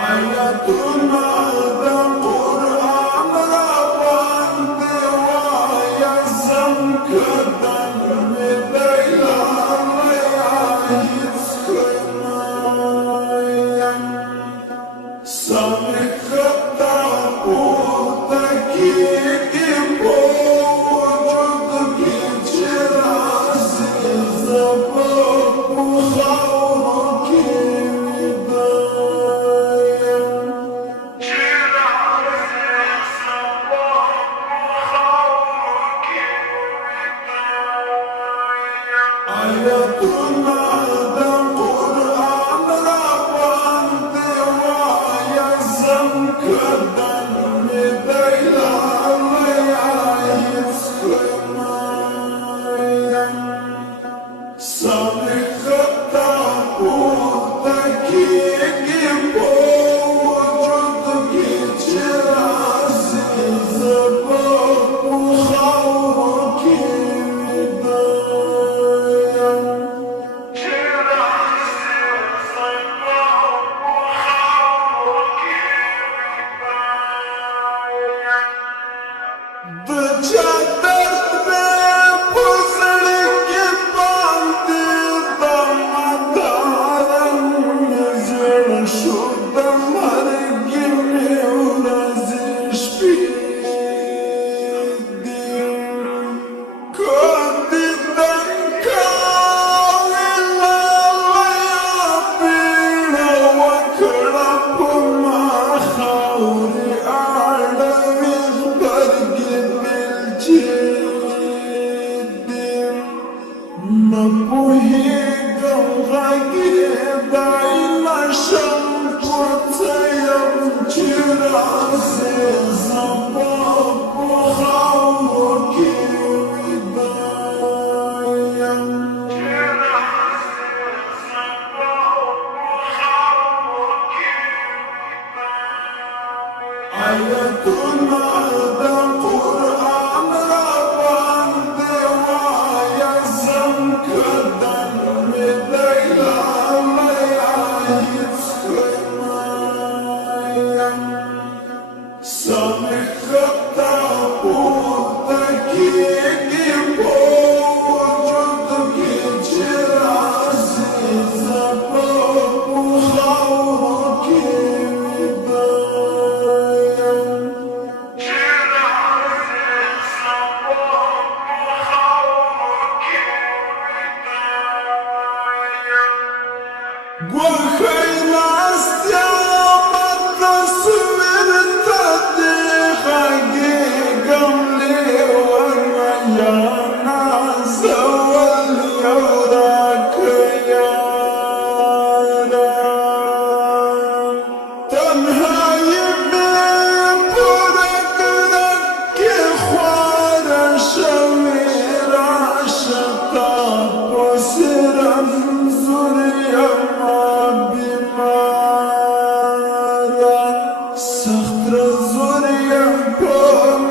آیتونه د قرآن راباندې وایسم که دم مې دی لالی هیڅکله یم سمې خطا پورته کېږي په وجود کې چې راسي زه به په خاورو کې آیتونه د قرآن راباندې وایسم که دم مې دی لالی هیڅکله یم سمې خطا پورته کېږي په وجود کې چې راسي زه به په خاورو کې نپوهیږم غږېدای نشم کوڅه یم چې راسې زه به په خاورو کې ویده یم آیتونه د قرآن راباندې وایسم که دم مې دی لالی هیڅکله یم سمې خطا پورته کېږي په وجود کې چې راسي زه به په خاورو کې ویده ګوښی ناستیا تصویر ته دې غږېږم لیونه یا نازول یو راکړه یاره تنهایي مې په رګ رګ کې خواره شوې راشه تا پسې رنځور یمه سخت رنځور یم په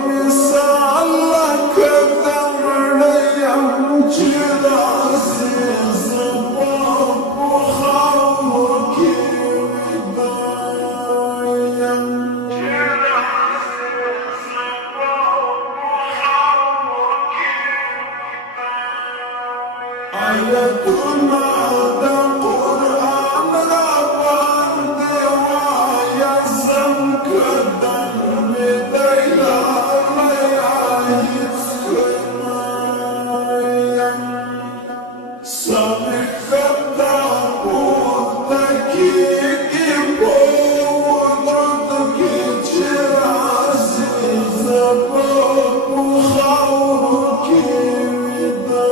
مثال لکه د مړه یم چې راسي زه به په خاورو کې ویده یم آیتونه د قرآن راباندې وایسم که دم مې دی لالی هیڅکله یم سمې خطا پورته کېږي په وجود کې چې راسي زه به په خاورو کې ویده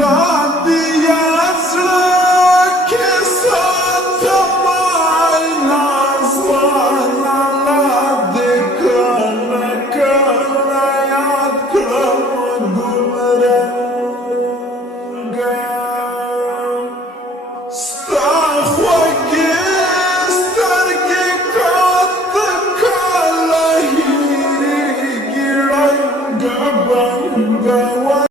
یاد یاد زړه کې ساتم نازوانه لا دې کله کله یاد کړم ګلرنګه ستا خوږې سترګې کاته کله هېرېږي banga